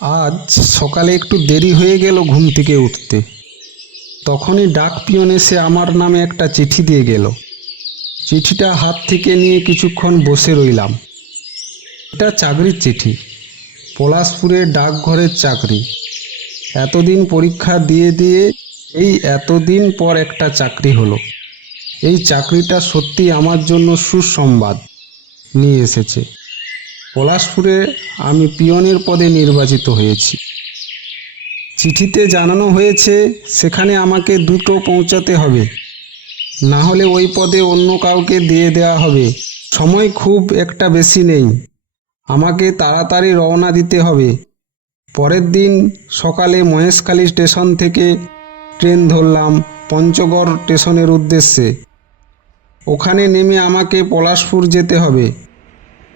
আজ সকালে একটু দেরি হয়ে গেল ঘুম থেকে উঠতে। তখনই ডাক পিয়ন এসে আমার নামে একটা চিঠি দিয়ে গেল। চিঠিটা হাত থেকে নিয়ে কিছুক্ষণ বসে রইলাম। এটা চাকরির চিঠি, পলাশপুরের ডাকঘরের চাকরি। এতদিন পরীক্ষা দিয়ে দিয়ে এই এতদিন পর একটা চাকরি হলো। এই চাকরিটা সত্যি আমার জন্য সুসংবাদ নিয়ে এসেছে। পলাশপুরে আমি পিয়নের পদে নির্বাচিত হয়েছি। চিঠিতে জানানো হয়েছে সেখানে আমাকে দ্রুত পৌঁছাতে হবে, না হলে ওই পদে অন্য কাউকে দিয়ে দেওয়া হবে। সময় খুব একটা বেশি নেই, আমাকে তাড়াতাড়ি রওনা দিতে হবে। পরের দিন সকালে মহেশখালী স্টেশন থেকে ট্রেন ধরলাম পঞ্চগড় স্টেশনের উদ্দেশ্যে। ওখানে নেমে আমাকে পলাশপুর যেতে হবে।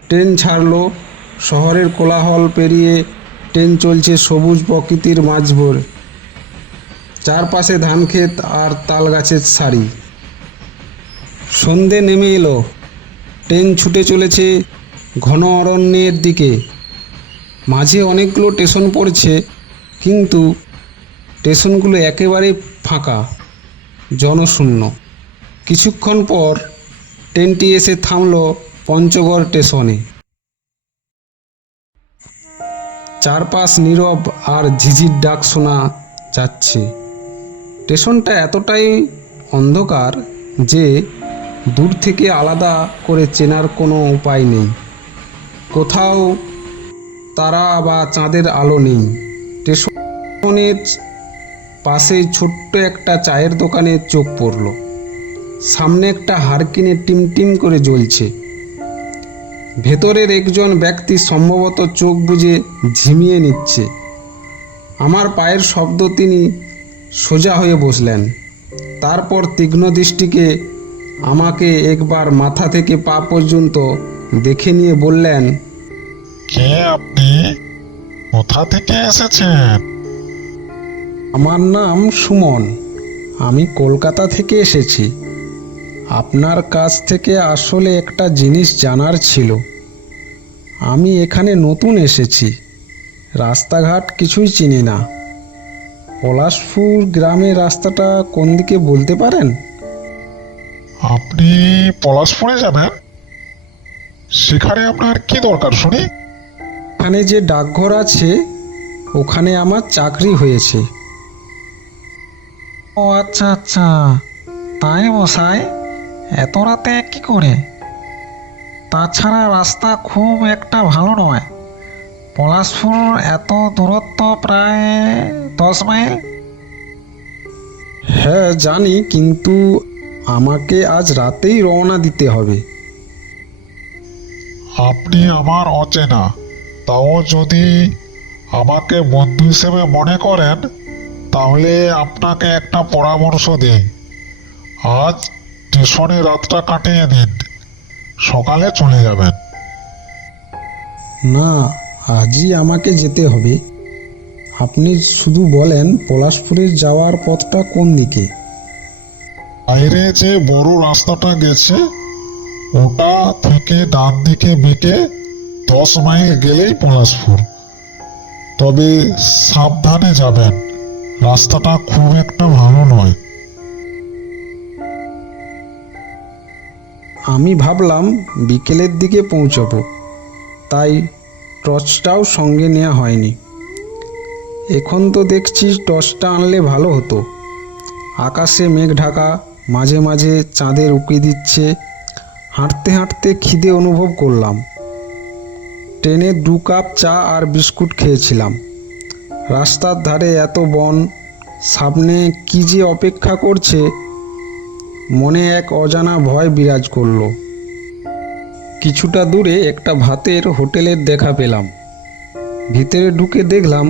ট্রেন ছাড়লো, শহরের কোলাহল পেরিয়ে ট্রেন চলছে সবুজ প্রকৃতির মাঝভর। চারপাশে ধানক্ষেত আর তাল গাছের সারি। সন্ধে নেমে এলো, ট্রেন ছুটে চলেছে ঘন অরণ্যের দিকে। মাঝে অনেকগুলো স্টেশন পড়ছে, কিন্তু স্টেশনগুলো একেবারে ফাঁকা, জনশূন্য। কিছুক্ষণ পর ট্রেনটি এসে থামলো পঞ্চগড় স্টেশনে। চারপাশ নীরব আর ঝিঝির ডাক শোনা যাচ্ছে। স্টেশনটা এতটাই অন্ধকার যে দূর থেকে আলাদা করে চেনার কোনো উপায় নেই। কোথাও তারা বা চাঁদের আলো নেই। স্টেশনের পাশেই ছোট্ট একটা চায়ের দোকানে চোখ পড়ল। সামনে একটা হারকিনে টিমটিম করে জ্বলছে। ভেতরের একজন ব্যক্তি সম্ভবত চোখ বুজে ঝিমিয়ে নিচ্ছে। আমার পায়ের শব্দ তিনি সোজা হয়ে বসলেন। তারপর তীক্ষ্ণ দৃষ্টিকে আমাকে একবার মাথা থেকে পা পর্যন্ত দেখে নিয়ে বললেন, কে আপনি? কোথা থেকে এসেছেন? আমার নাম সুমন, আমি কলকাতা থেকে এসেছি। আপনার কাছ থেকে আসলে একটা জিনিস জানার ছিল। আমি এখানে নতুন এসেছি, রাস্তাঘাট কিছুই চিনি না। পলাশপুর গ্রামের রাস্তাটা কোন দিকে বলতে পারেন? আপনি পলাশপুরে যাবেন? সেখানে আপনার কি দরকার শুনি? এখানে যে ডাকঘর আছে ওখানে আমার চাকরি হয়েছে। ও আচ্ছা আচ্ছা, তাই মশাই, এত রাতে কি করে? তাছাড়া রাস্তা খুব একটা ভালো নয়। পলাশপুর এত দূরত্ব প্রায় 10 মাইল। হ্যাঁ জানি, কিন্তু আমাকে আজ রাতেই রওনা দিতে হবে। আপনি আমার অচেনা, তাও যদি আমাকে বন্ধু হিসেবে মনে করেন তাহলে আপনাকে একটা পরামর্শ দিই। আজ স্টেশনে রাতটা কাটিয়ে দিন, সকালে চলে যাবেন। না, আজই আমাকে যেতে হবে। আপনি শুধু বলেন পলাশপুরে যাওয়ার পথটা কোন দিকে। বাইরে যে বড় রাস্তাটা গেছে ওটা থেকে ডান দিকে বেঁকে 10 মাইল গেলেই পলাশপুর। তবে সাবধানে যাবেন, রাস্তাটা খুব একটা ভালো নয়। আমি ভাবলাম বিকেলের দিকে পৌঁছবো, তাই টর্চটাও সঙ্গে নেওয়া হয়নি। এখন তো দেখছি টর্চটা আনলে ভালো হতো। আকাশে মেঘ ঢাকা, মাঝে মাঝে চাঁদের উঁকি দিচ্ছে। হাঁটতে হাঁটতে খিদে অনুভব করলাম। ট্রেনে 2 কাপ চা আর বিস্কুট খেয়েছিলাম। রাস্তার ধারে এত বন, সামনে কি যে অপেক্ষা করছে মনে এক অজানা ভয় বিরাজ করলো। কিছুটা দূরে একটা ভাতের হোটেলের দেখা পেলাম। ভিতরে ঢুকে দেখলাম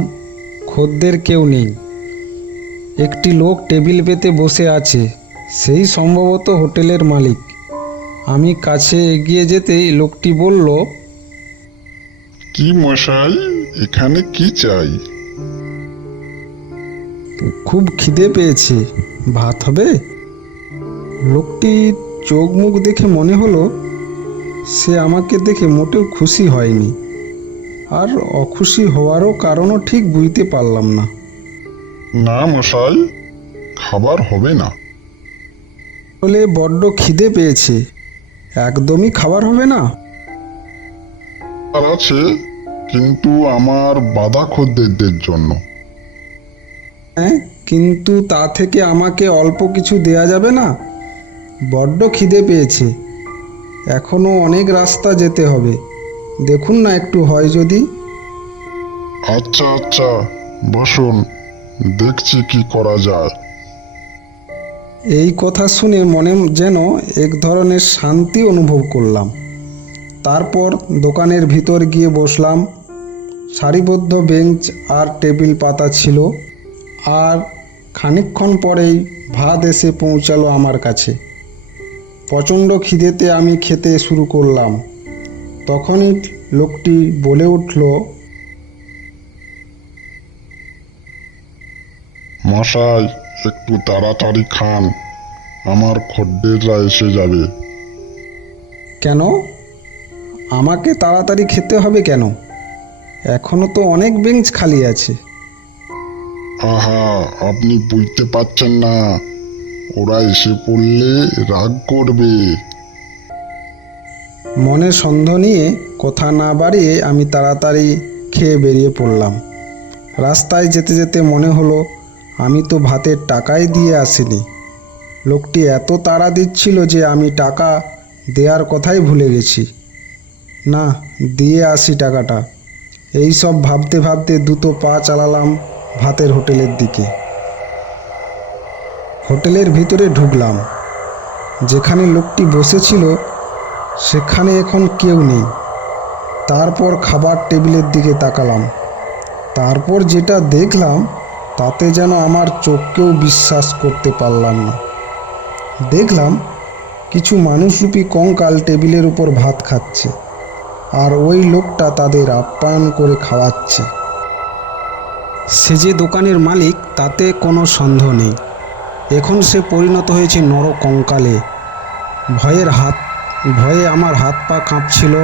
খদ্দের কেউ নেই। একটি লোক টেবিল পেতে বসে আছে, সেই সম্ভবত হোটেলের মালিক। আমি কাছে এগিয়ে যেতেই লোকটি বলল, কি মশাই, এখানে কি চাই? খুব খিদে পেয়েছে, ভাত হবে? লোকটি চোখ মুখ দেখে মনে হলো সে আমাকে দেখে মোটেও খুশি হয়নি। আর অখুশি হওয়ারও কারণও ঠিক বুঝতে পারলাম না। না মশাই, খাবার হবে না। বলে বড্ড খিদে পেয়েছে, একদমই খাবার হবে না? আর আছে, কিন্তু আমার বাধা খদ্দেরদের জন্য। হ্যাঁ, কিন্তু তা থেকে আমাকে অল্প কিছু দেয়া যাবে না? বড্ড খিদে পেয়েছে, এখনো অনেক রাস্তা যেতে হবে, দেখুন না একটু হয় যদি। আচ্ছা আচ্ছা, বসুন, দেখছি কি করা যায়। এই কথা শুনে মনে যেন এক ধরনের শান্তি অনুভব করলাম। তারপর দোকানের ভিতর গিয়ে বসলাম। সারিবদ্ধ বেঞ্চ আর টেবিল পাতা ছিল, আর খানিকক্ষণ পরেই ভাত এসে পৌঁছালো আমার কাছে। প্রচণ্ড খিদেতে আমি খেতে শুরু করলাম। তখনই লোকটি বলে উঠল, মশাই, একটু তাড়াতাড়ি খান, আমার খদ্দেররা এসে যাবে। কেন? আমাকে তাড়াতাড়ি খেতে হবে কেন? এখনো তো অনেক বেঞ্চ খালি আছে। আহা, আপনি বুঝতে পারছেন না, ওরা এসে পড়লে রাগ করবে। মনে সন্দেহ নিয়ে কথা না বাড়িয়ে আমি তাড়াতাড়ি খেয়ে বেরিয়ে পড়লাম। রাস্তায় যেতে যেতে মনে হলো আমি তো ভাতের টাকাই দিয়ে আসিনি। লোকটি এত তাড়া দিচ্ছিল যে আমি টাকা দেওয়ার কথাই ভুলে গেছি। না, দিয়ে আসি টাকাটা, এই সব ভাবতে ভাবতে দ্রুত পা চালালাম ভাতের হোটেলের দিকে। হোটেলের ভিতরে ঢুকলাম। যেখানে লোকটি বসেছিল সেখানে এখন কেউ নেই। তারপর খাবার টেবিলের দিকে তাকালাম। তারপর যেটা দেখলাম তাতে যেন আমার চোখকেও বিশ্বাস করতে পারলাম না। দেখলাম কিছু মানুষরূপী কঙ্কাল টেবিলের উপর ভাত খাচ্ছে, আর ওই লোকটা তাদের আপ্যায়ন করে খাওয়াচ্ছে। সে যে দোকানের মালিক তাতে কোনো সন্দেহ নেই। এখন সে পরিণত হয়েছে নরকঙ্কালে। ভয়ে আমার হাত পা কাঁপছিল,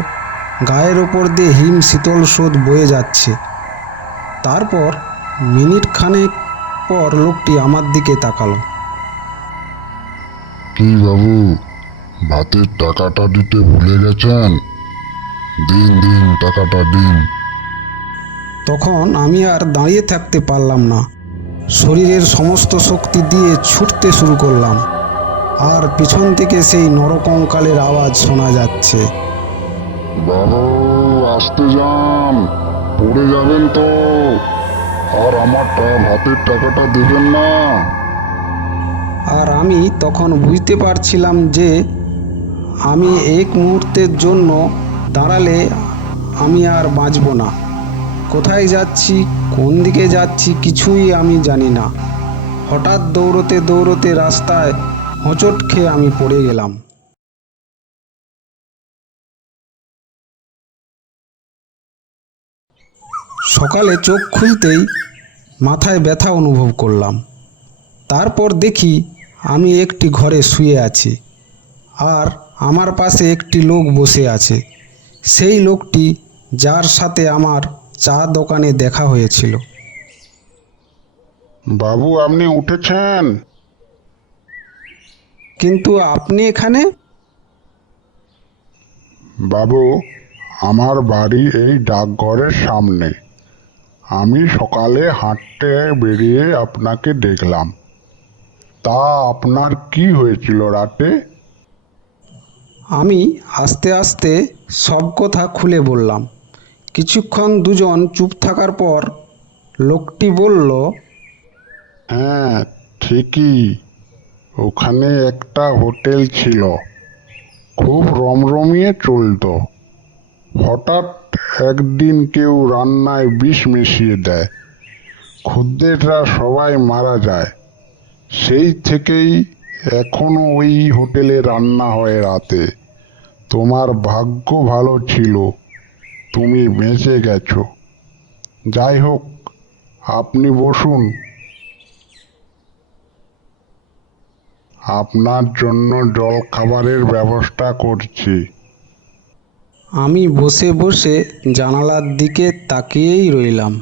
গায়ের ওপর দিয়ে হিম শীতল স্রোত বয়ে যাচ্ছে। তারপর মিনিট খানেক পর লোকটি আমার দিকে তাকালো। কি বাবু, ভাতের টাকাটা দিতে ভুলে গেছেন? দিন দিন, টাকাটা দিন। তখন আমি আর দাঁড়িয়ে থাকতে পারলাম না। শরীরের সমস্ত শক্তি দিয়ে ছুটতে শুরু করলাম, আর পিছন থেকে সেই নরকঙ্কালের আওয়াজ শোনা যাচ্ছে। বাবু, আসতে যান, পড়ে যাবেন তো। আর আমার ভাতের টাকাটা দেবেন না। আর আমি তখন বুঝতে পারছিলাম যে আমি এক মুহূর্তের জন্য দাঁড়ালে আমি আর বাঁচব না। কোথায় যাচ্ছি, কোন দিকে যাচ্ছি কিছুই আমি জানি না। হঠাৎ দৌড়তে দৌড়তে রাস্তায় হোঁচট খেয়ে আমি পড়ে গেলাম। সকালে চোখ খুলতেই মাথায় ব্যথা অনুভব করলাম। তারপর দেখি আমি একটি ঘরে শুয়ে আছি, আর আমার পাশে একটি লোক বসে আছে। সেই লোকটি যার সাথে আমার চা দোকানে দেখা হয়েছিল। বাবু, আপনি উঠেছেন? কিন্তু আপনি এখানে? বাবু, আমার বাড়ি এই ডাকঘরের সামনে। আমি সকালে হাঁটতে বেরিয়ে আপনাকে দেখলাম। তা আপনার কি হয়েছিল রাতে? আমি আস্তে আস্তে সব কথা খুলে বললাম। কিছুক্ষণ দুজন চুপ থাকার পর লোকটি বলল, হ্যাঁ, ঠিকই, ওখানে একটা হোটেল ছিল, খুব রমরমিয়ে চলতো। হঠাৎ একদিন কেউ রান্নায় বিষ মিশিয়ে দেয়, খদ্দেররা সবাই মারা যায়। সেই থেকেই এখনো ওই হোটেলে রান্না হয় রাতে। তোমার ভাগ্য ভালো ছিল, তুমি বেঁচে গেছো। যাই হোক, আপনি বসুন, আপনার জন্য জল খাবারের ব্যবস্থা করছি। আমি বসে বসে জানালার দিকে তাকিয়েই রইলাম।